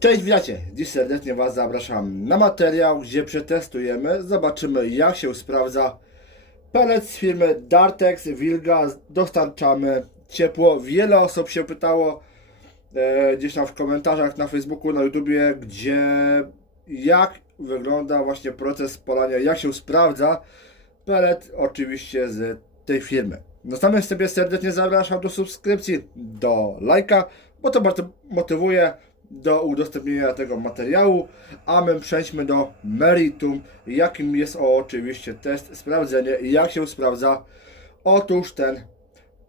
Cześć, witajcie! Dziś serdecznie Was zapraszam na materiał, gdzie przetestujemy, zobaczymy jak się sprawdza pelet z firmy Dartex Wilga. Dostarczamy ciepło. Wiele osób się pytało e, gdzieś tam w komentarzach na Facebooku, na YouTubie, gdzie jak wygląda właśnie proces spalania, jak się sprawdza pelet oczywiście z tej firmy. Natomiast sobie serdecznie zapraszam do subskrypcji, do lajka, bo to bardzo motywuje do udostępnienia tego materiału, a my przejdźmy do meritum, jakim jest oczywiście test, sprawdzenie, jak się sprawdza otóż ten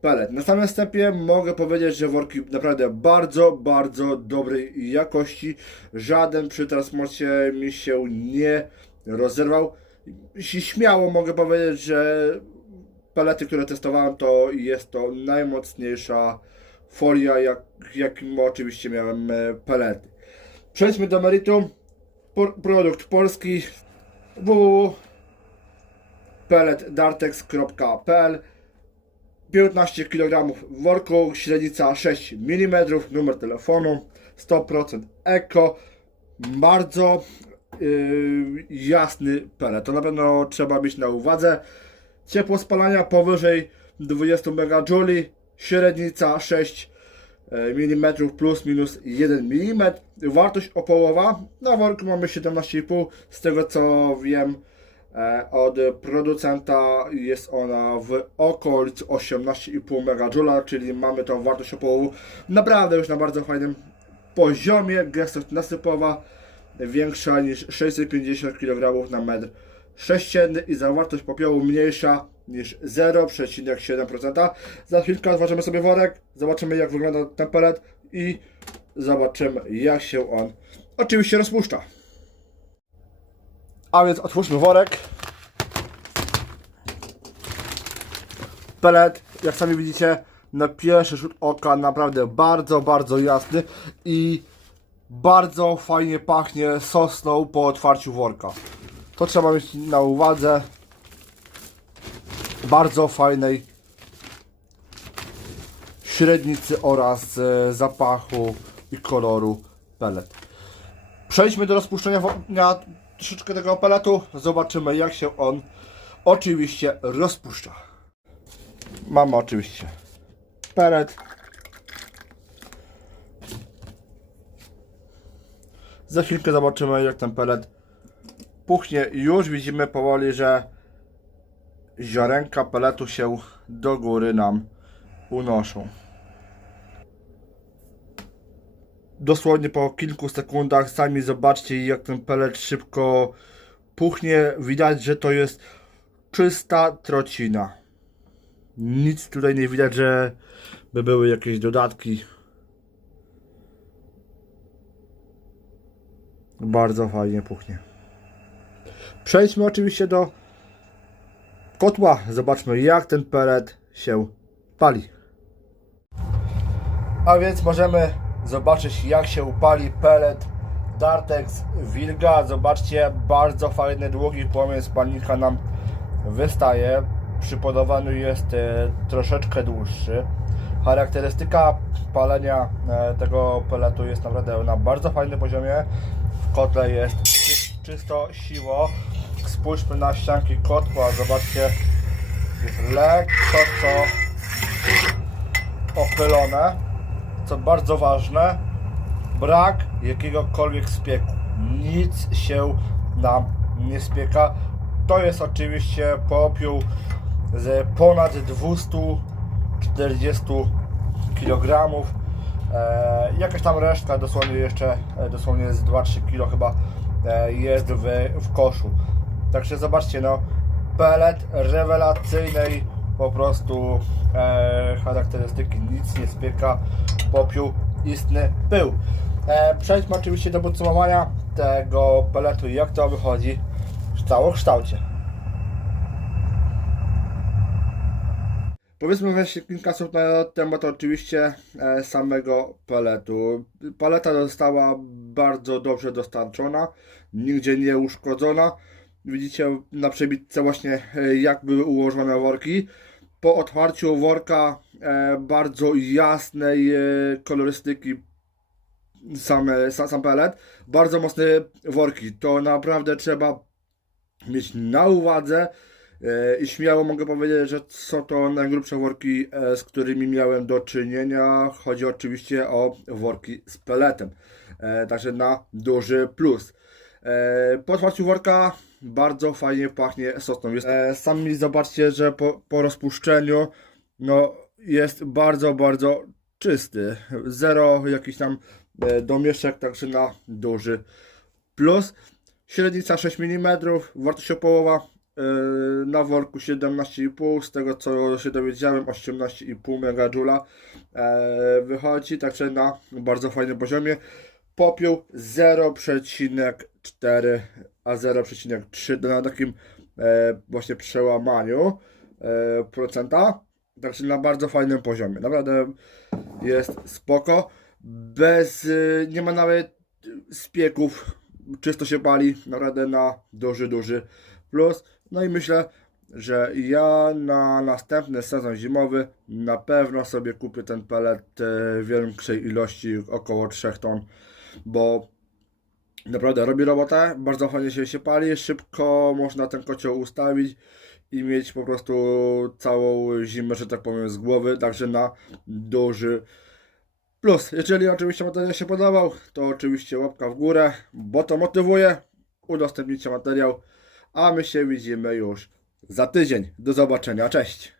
pelet. Na samym wstępie mogę powiedzieć, że worki naprawdę bardzo, bardzo dobrej jakości. Żaden przy transporcie mi się nie rozerwał. Śmiało mogę powiedzieć, że palety, które testowałem, to jest to najmocniejsza folia, jak, jakim oczywiście miałem e, palety. Przejdźmy do meritum. Produkt polski www.peletdartex.pl 15 kg worku, średnica 6 mm, numer telefonu 100% eko. Bardzo yy, jasny pelet. To na pewno trzeba mieć na uwadze. Ciepło spalania powyżej 20 MJ, średnica 6 mm plus minus 1 mm. Wartość opołowa na worku mamy 17,5. Z tego co wiem e, od producenta jest ona w okolicy 18,5 MJ, czyli mamy tą wartość opołowu naprawdę już na bardzo fajnym poziomie. Gęstość nasypowa większa niż 650 kg na metr sześcienny i zawartość popiołu mniejsza niż 0,7%. Za chwilkę otworzymy sobie worek, zobaczymy jak wygląda ten pelet i zobaczymy jak się on oczywiście rozpuszcza. A więc otwórzmy worek. Pelet, jak sami widzicie, na pierwszy rzut oka naprawdę bardzo, bardzo jasny i bardzo fajnie pachnie sosną po otwarciu worka. To trzeba mieć na uwadze. Bardzo fajnej średnicy oraz e, zapachu i koloru pelet. Przejdźmy do rozpuszczenia troszeczkę tego peletu. Zobaczymy jak się on oczywiście rozpuszcza. Mamy oczywiście pelet. Za chwilkę zobaczymy jak ten pelet puchnie już widzimy powoli, że ziarenka peletu się do góry nam unoszą. Dosłownie po kilku sekundach sami zobaczcie jak ten pelet szybko puchnie. Widać, że to jest czysta trocina. Nic tutaj nie widać, że by były jakieś dodatki. Bardzo fajnie puchnie. Przejdźmy oczywiście do kotła. Zobaczmy jak ten pelet się pali. A więc możemy zobaczyć jak się pali pelet Dartex Wilga. Zobaczcie, bardzo fajny, długi płomień spalnika nam wystaje. Przy podawaniu jest e, troszeczkę dłuższy. Charakterystyka palenia e, tego peletu jest naprawdę na bardzo fajnym poziomie. W kotle jest czy, czysto siło. Spójrzmy na ścianki kotła, zobaczcie, jest lekko to ochylone, co bardzo ważne, brak jakiegokolwiek spieku. Nic się nam nie spieka. To jest oczywiście popiół z ponad 240 kg. E, jakaś tam resztka, dosłownie jeszcze, e, dosłownie z 2-3 kg chyba e, jest w, w koszu. Także zobaczcie, no, pelet rewelacyjnej po prostu e, charakterystyki, nic nie spieka, popiół, istny pył. E, przejdźmy oczywiście do podsumowania tego peletu, jak to wychodzi w całokształcie. Powiedzmy jeszcze kilka słów na temat oczywiście e, samego peletu. Paleta została bardzo dobrze dostarczona, nigdzie nie uszkodzona. Widzicie na przebitce właśnie e, jak były ułożone worki. Po otwarciu worka e, bardzo jasnej e, kolorystyki sam, sam, pelet. Bardzo mocne worki. To naprawdę trzeba mieć na uwadze. I śmiało mogę powiedzieć, że są to najgrubsze worki, z którymi miałem do czynienia. Chodzi oczywiście o worki z peletem. Także na duży plus. Po otwarciu worka bardzo fajnie pachnie sosną. Jest, e, sami zobaczcie, że po, po rozpuszczeniu no, jest bardzo, bardzo czysty. Zero jakichś tam e, domieszek, także na duży plus. Średnica 6 mm, wartość opołowa e, na worku 17,5, z tego co się dowiedziałem 18,5 MJ e, wychodzi, także na bardzo fajnym poziomie. Popiół 0,4 a 0,3 na takim e, właśnie przełamaniu e, procenta. Także na bardzo fajnym poziomie. Naprawdę jest spoko. Bez, y, nie ma nawet spieków. Czysto się pali. Naprawdę na duży, duży plus. No i myślę, że ja na następny sezon zimowy na pewno sobie kupię ten pelet e, większej ilości, około 3 ton, bo naprawdę robi robotę, bardzo fajnie się, się pali, szybko można ten kocioł ustawić i mieć po prostu całą zimę, że tak powiem, z głowy, także na duży plus. Jeżeli oczywiście materiał się podobał, to oczywiście łapka w górę, bo to motywuje, udostępnijcie materiał, a my się widzimy już za tydzień. Do zobaczenia, cześć!